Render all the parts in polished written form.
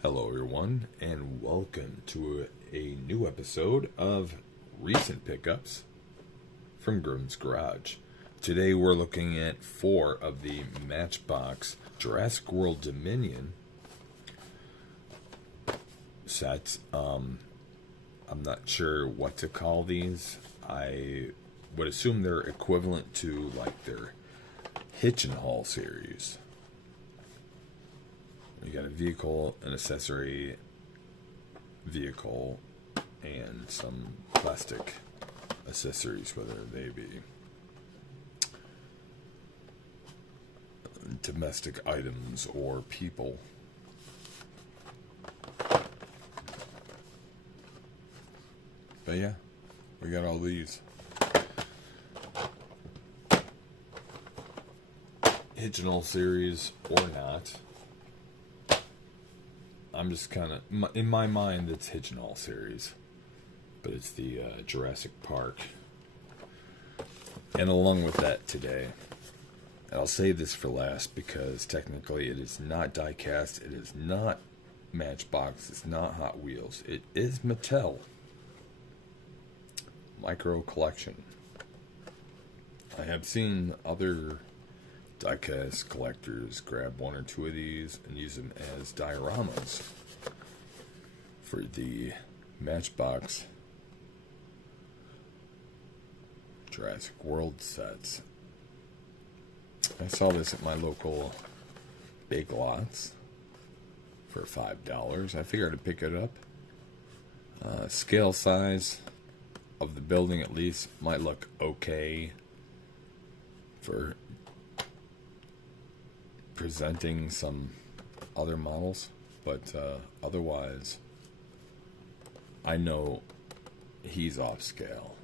Hello, everyone, and welcome to a new episode of Recent Pickups from Gordon's Garage. Today, we're looking at 4 of the Matchbox Jurassic World Dominion sets. I'm not sure what to call these. I would assume they're equivalent to like their Hitch and Haul series. You got a vehicle, an accessory vehicle, and some plastic accessories, whether they be domestic items or people. But yeah, we got all these. Hitch and Haul series or not. I'm just kind of, in my mind, it's Hitch and Haul series, but it's the Jurassic Park. And along with that today, I'll save this for last because technically it is not Diecast, it is not Matchbox, it's not Hot Wheels, it is Mattel Micro Collection. I have seen other Diecast collectors grab 1 or 2 of these and use them as dioramas for the Matchbox Jurassic World sets. I saw this at my local Big Lots for $5. I figured I'd pick it up. Scale size of the building at least might look okay for presenting some other models, but otherwise I know he's off scale,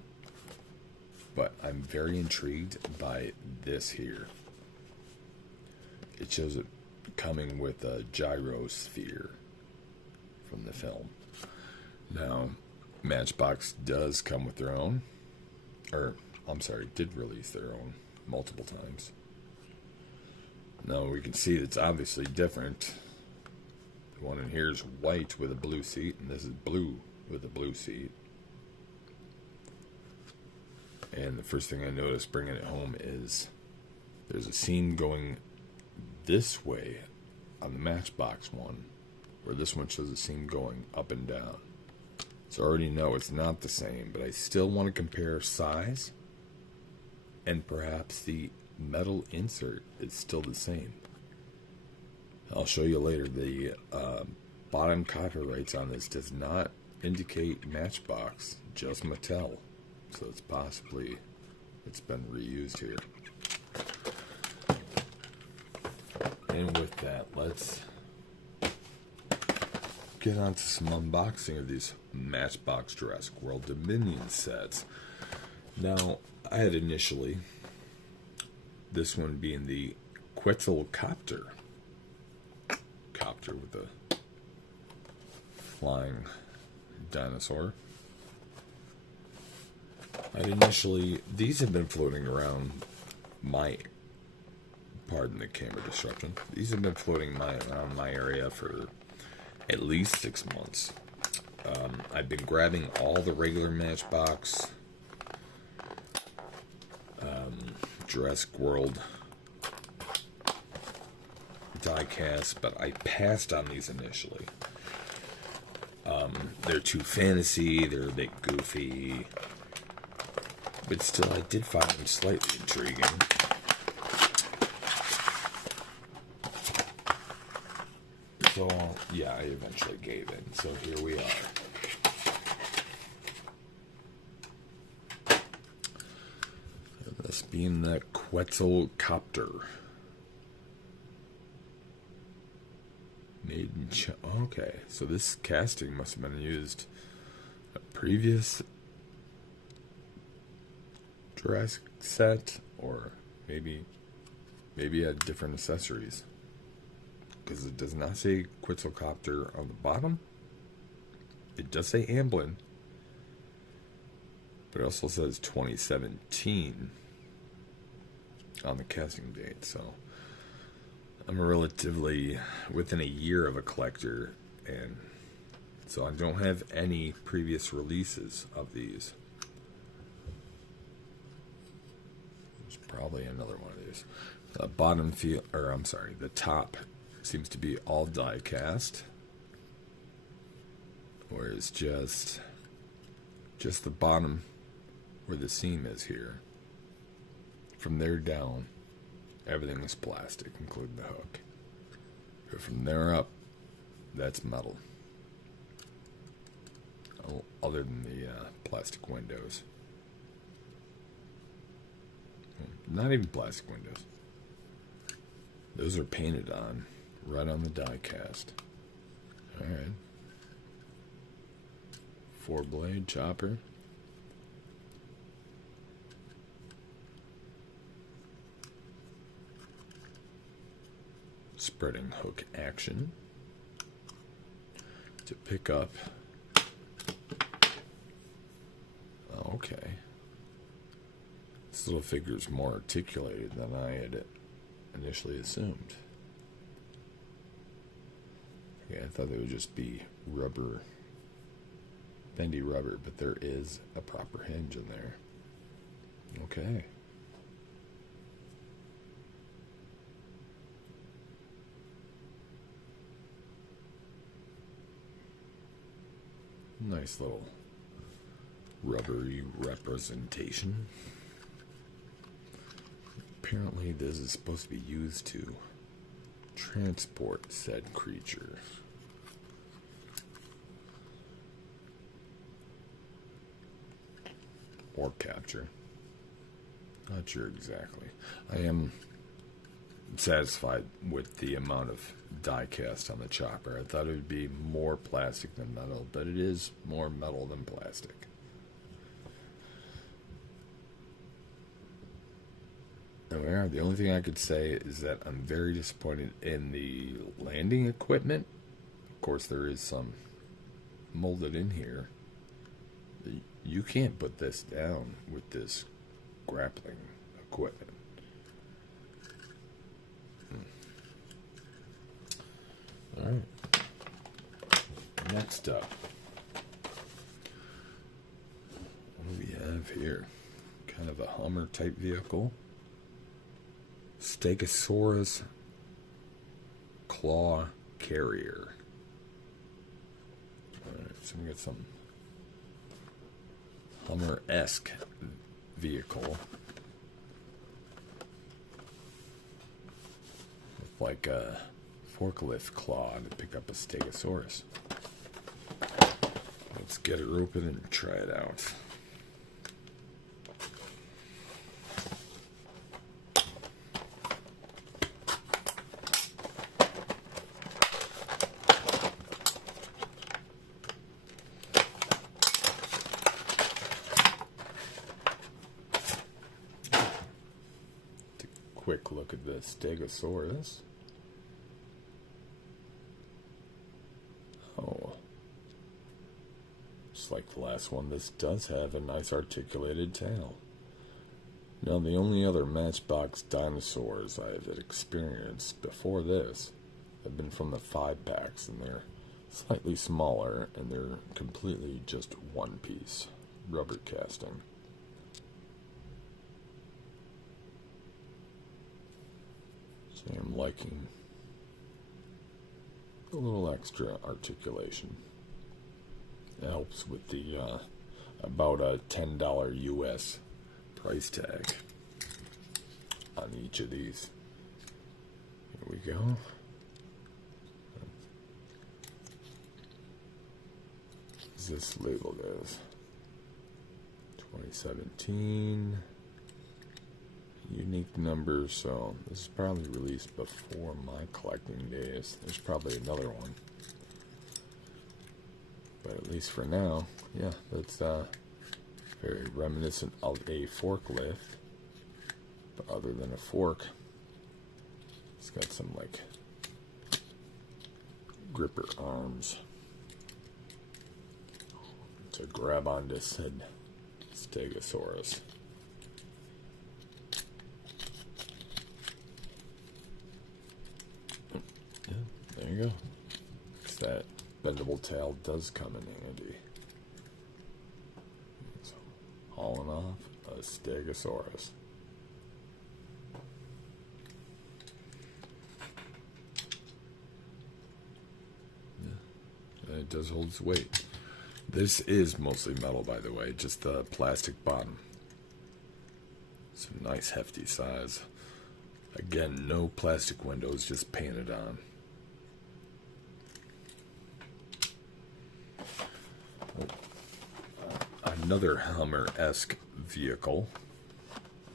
but I'm very intrigued by this here. It shows it coming with a gyrosphere from the film. Now Matchbox does come with their own, did release their own multiple times. Now we can see it's obviously different. The one in here is white with a blue seat, and this is blue with a blue seat. And the first thing I noticed bringing it home is there's a scene going this way on the Matchbox one, where this one shows a scene going up and down. So I already know it's not the same, but I still want to compare size, and perhaps the metal insert is still the same. I'll show you later. The bottom copyrights on this does not indicate Matchbox, just Mattel. So it's possibly been reused here. And with that, let's get on to some unboxing of these Matchbox Jurassic World Dominion sets. Now, I had initially, this one being the Quetzalcopter. Copter with a flying dinosaur. These have been floating around pardon the camera disruption. These have been floating around my area for at least 6 months. I've been grabbing all the regular Matchbox Jurassic World Diecast, but I passed on these initially. They're too fantasy, they're a bit goofy, but still I did find them slightly intriguing. So yeah, I eventually gave in, so here we are. This being the Quetzalcopter. Made in China. Okay, so this casting must have been used a previous Jurassic set, or maybe it had different accessories. Because it does not say Quetzalcopter on the bottom. It does say Amblin, but it also says 2017 on the casting date. So I'm relatively within a year of a collector, and so I don't have any previous releases of these. There's probably another one of these. The top seems to be all die cast, whereas just the bottom where the seam is here, from there down, everything is plastic, including the hook. But from there up, that's metal. Other than the plastic windows. Not even plastic windows. Those are painted on, right on the die cast. Alright. 4-blade chopper. Spreading hook action. To pick up. Okay. This little figure is more articulated than I had initially assumed. Yeah, I thought they would just be rubber, bendy rubber, but there is a proper hinge in there. Okay. Nice little rubbery representation. Apparently this is supposed to be used to transport said creature. Or capture. Not sure exactly. I am satisfied with the amount of die cast on the chopper. I thought it would be more plastic than metal, but it is more metal than plastic. However, the only thing I could say is that I'm very disappointed in the landing equipment. Of course, there is some molded in here. You can't put this down with this grappling equipment. Alright. Next up, what do we have here? Kind of a Hummer type vehicle. Stegosaurus claw carrier. Alright, so we got some Hummer-esque vehicle with like a forklift claw to pick up a Stegosaurus. Let's get her open and try it out. Quick look at the Stegosaurus. Oh. Just like the last one, this does have a nice articulated tail. Now, the only other Matchbox dinosaurs I've experienced before this have been from the 5-packs, and they're slightly smaller, and they're completely just one piece rubber casting. So I'm liking a little extra articulation. It helps with the about a $10 US price tag on each of these. Here we go. As this label goes, 2017. Unique number, so this is probably released before my collecting days. There's probably another one, but at least for now, yeah, that's very reminiscent of a forklift, but other than a fork, it's got some like gripper arms to grab onto said Stegosaurus. There you go. It's that bendable tail does come in handy. So, hauling off a Stegosaurus. Yeah, it does hold its weight. This is mostly metal, by the way, just the plastic bottom. It's a nice hefty size. Again, no plastic windows, just painted on. Another Hummer-esque vehicle.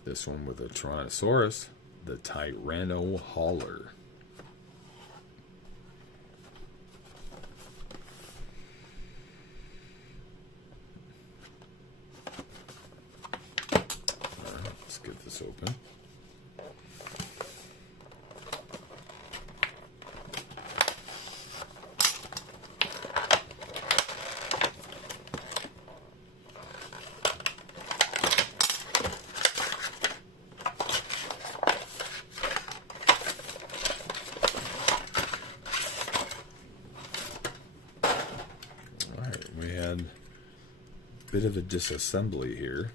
This one with a Tyrannosaurus, the Tyranno Hauler. Alright, let's get this open. Bit of a disassembly here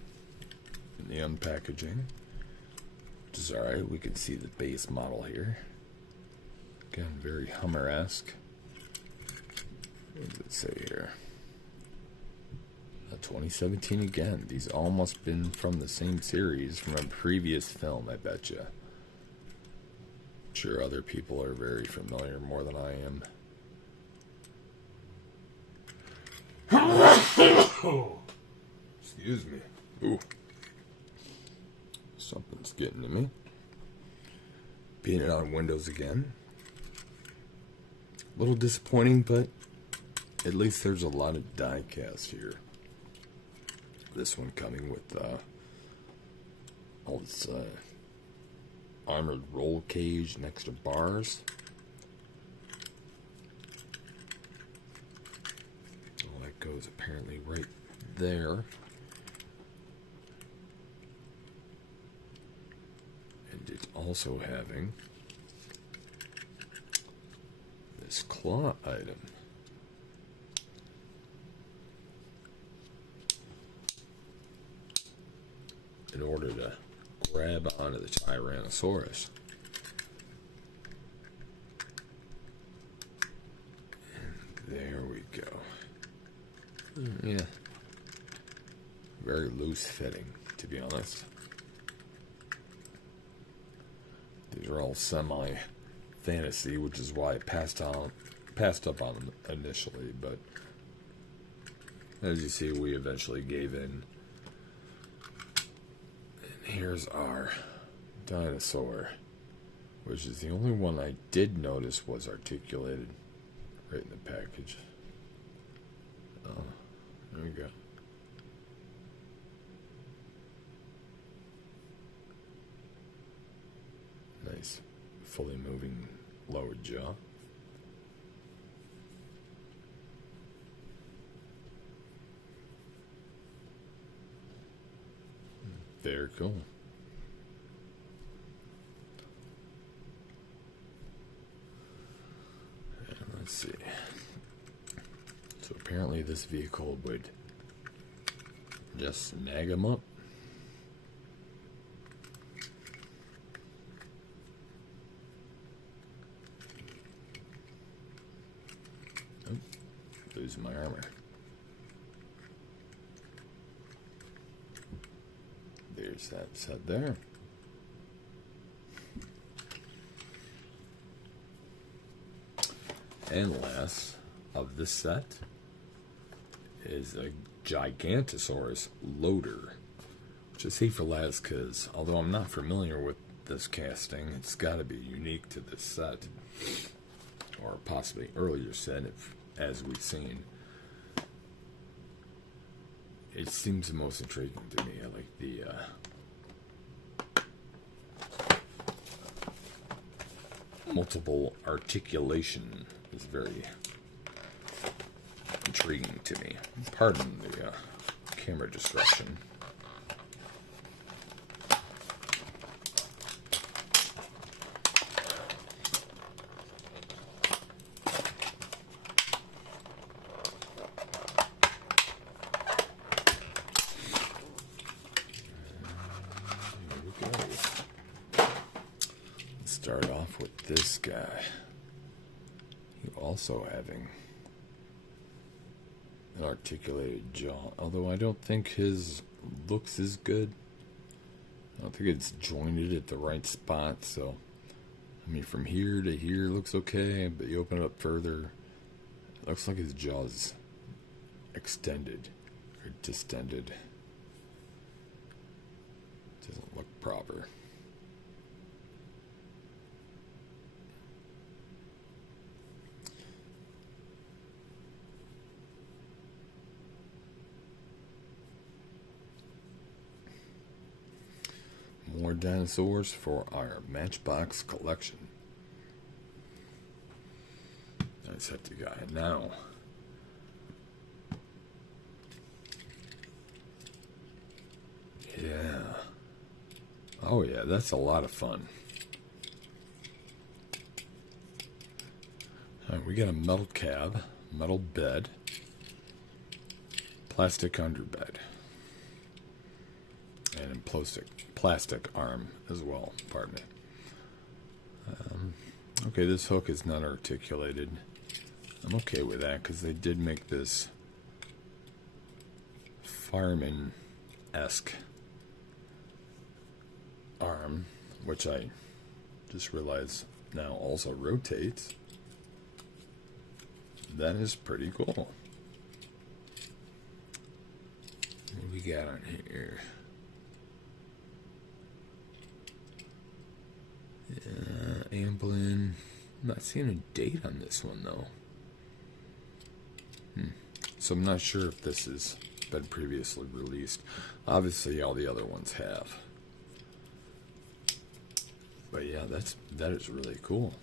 in the unpackaging, which is alright. We can see the base model here. Again, very Hummer-esque. What does it say here? A 2017 again. These all must have been from the same series from a previous film, I bet you. I'm sure other people are very familiar, more than I am. Excuse me. Ooh. Something's getting to me. Painted on windows again. A little disappointing, but at least there's a lot of die-cast here. This one coming with all this armored roll cage next to bars. All that goes apparently right there. And it's also having this claw item. In order to grab onto the Tyrannosaurus. And there we go. Yeah. Very loose fitting, to be honest. These are all semi-fantasy, which is why I passed up on them initially, but as you see, we eventually gave in. Here's our dinosaur, which is the only one I did notice was articulated right in the package. Oh, there we go. Nice, fully moving lower jaw. Very cool. And let's see. So apparently this vehicle would just snag them up. Oh, losing my armor. There's that set there. And last of this set is a Gigantosaurus loader, which I say for last because although I'm not familiar with this casting, it's got to be unique to this set, or possibly earlier set, as we've seen. It seems the most intriguing to me. I like the multiple articulation is very intriguing to me. Pardon the camera disruption. this guy. He also having an articulated jaw, although I don't think his looks as good. I don't think it's jointed at the right spot, so I mean from here to here looks okay, but you open it up further, it looks like his jaw's extended or distended. Doesn't look proper. More dinosaurs for our Matchbox collection. Nice hefty guy. Now, yeah. Oh yeah, that's a lot of fun. Alright, we got a metal cab, metal bed, plastic underbed, and a plastic arm as well, pardon me. Okay, this hook is not articulated. I'm okay with that because they did make this fireman-esque arm, which I just realized now also rotates. That is pretty cool. What do we got on here? Amblin. I'm not seeing a date on this one though. So I'm not sure if this has been previously released. Obviously all the other ones have. But yeah, that is really cool.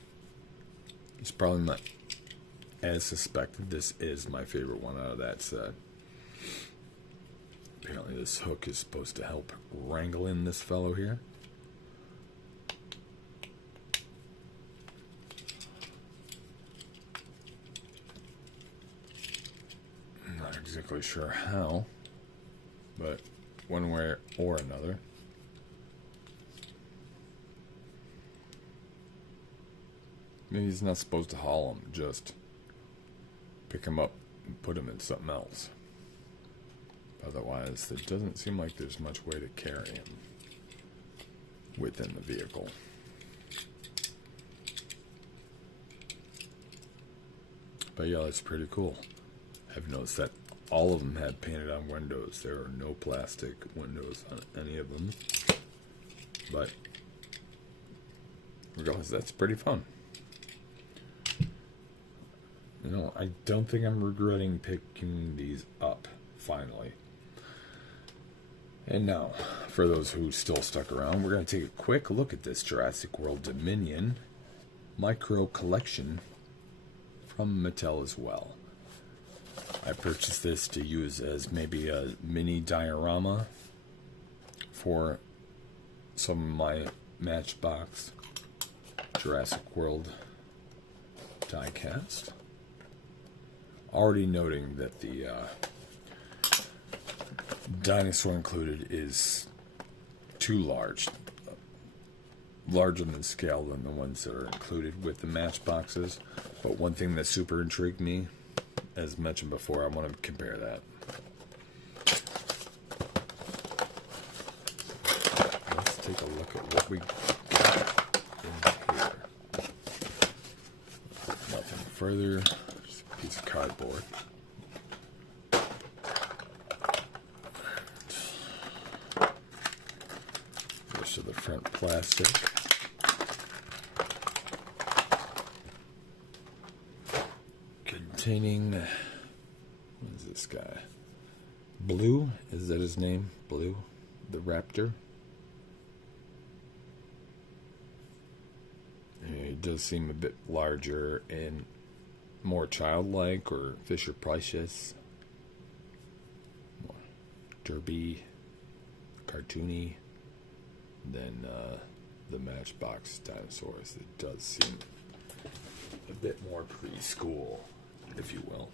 It's probably not as suspected. This is my favorite one out of that set. Apparently this hook is supposed to help wrangle in this fellow here. Not exactly sure how, but one way or another. Maybe he's not supposed to haul him, just pick him up and put him in something else. Otherwise, it doesn't seem like there's much way to carry him within the vehicle. But yeah, that's pretty cool. I've noticed that all of them have painted on windows. There are no plastic windows on any of them. But regardless, that's pretty fun. You know, I don't think I'm regretting picking these up, finally. And now, for those who still stuck around, we're going to take a quick look at this Jurassic World Dominion micro collection from Mattel as well. I purchased this to use as maybe a mini diorama for some of my Matchbox Jurassic World diecast. Already noting that the dinosaur included is too large. Larger than scale than the ones that are included with the Matchboxes. But one thing that super intrigued me, as mentioned before, I want to compare that. Let's take a look at what we got in here. Nothing further. Just a piece of cardboard. Rest of the front plastic. Containing, what is this guy? Blue? Is that his name? Blue? The raptor? Yeah, he does seem a bit larger and more childlike or Fisher Price-ish. More derby, cartoony than the Matchbox dinosaurs. It does seem a bit more preschool, if you will.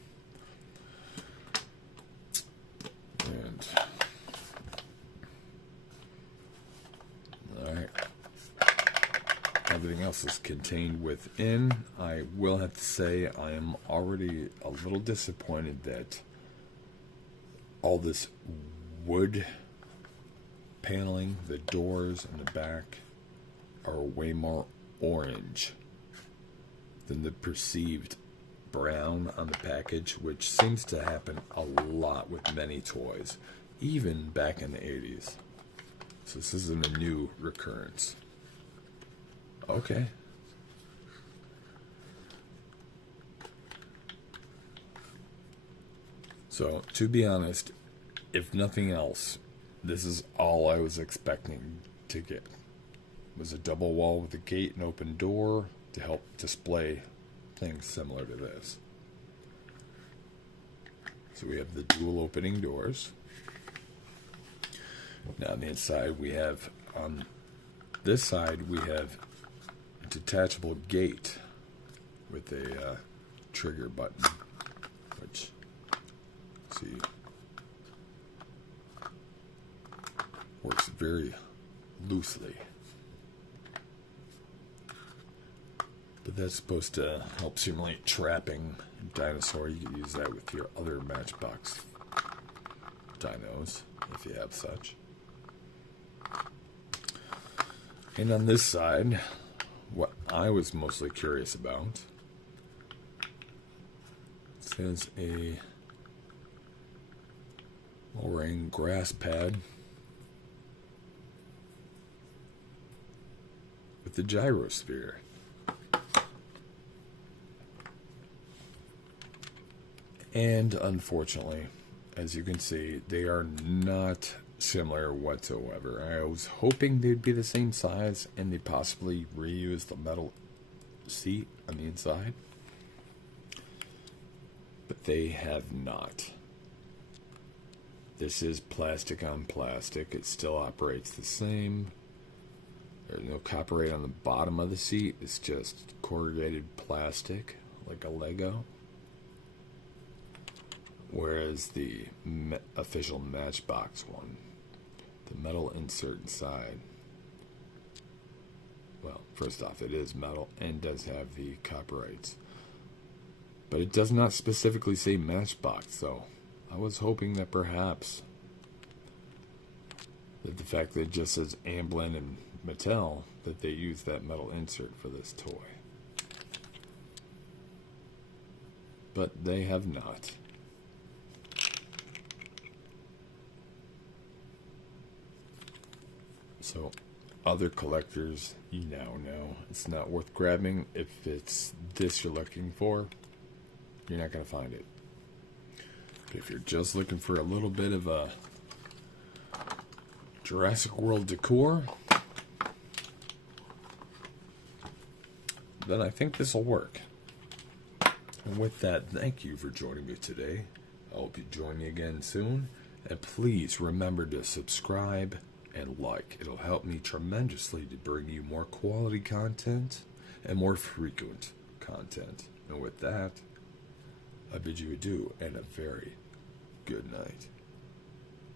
And alright. Everything else else is contained within. I will have to say I am already a little disappointed that all this wood paneling, the doors and the back, are way more orange than the perceived brown on the package, which seems to happen a lot with many toys, even back in the 80s. So this isn't a new recurrence. Okay. So, to be honest, if nothing else, this is all I was expecting to get. It was a double wall with a gate and open door to help display things similar to this. So we have the dual opening doors. Now on the inside we have, on this side we have a detachable gate with a trigger button, which, see, works very loosely. But that's supposed to help simulate trapping a dinosaur. You can use that with your other Matchbox dinos, if you have such. And on this side, what I was mostly curious about, says a lowering grass pad with the gyrosphere. And unfortunately, as you can see, they are not similar whatsoever. I was hoping they'd be the same size and they'd possibly reuse the metal seat on the inside, but they have not. This is plastic on plastic. It still operates the same. There's no copyright on the bottom of the seat. It's just corrugated plastic, like a Lego. Whereas the official Matchbox one, the metal insert inside, well, first off, it is metal and does have the copyrights. But it does not specifically say Matchbox, so I was hoping that perhaps that the fact that it just says Amblin and Mattel, that they use that metal insert for this toy. But they have not. So, other collectors, you now know it's not worth grabbing. If it's this you're looking for, you're not going to find it. But if you're just looking for a little bit of a Jurassic World decor, then I think this will work. And with that, thank you for joining me today. I hope you join me again soon. And please remember to subscribe and like. It'll help me tremendously to bring you more quality content and more frequent content. And with that, I bid you adieu and a very good night.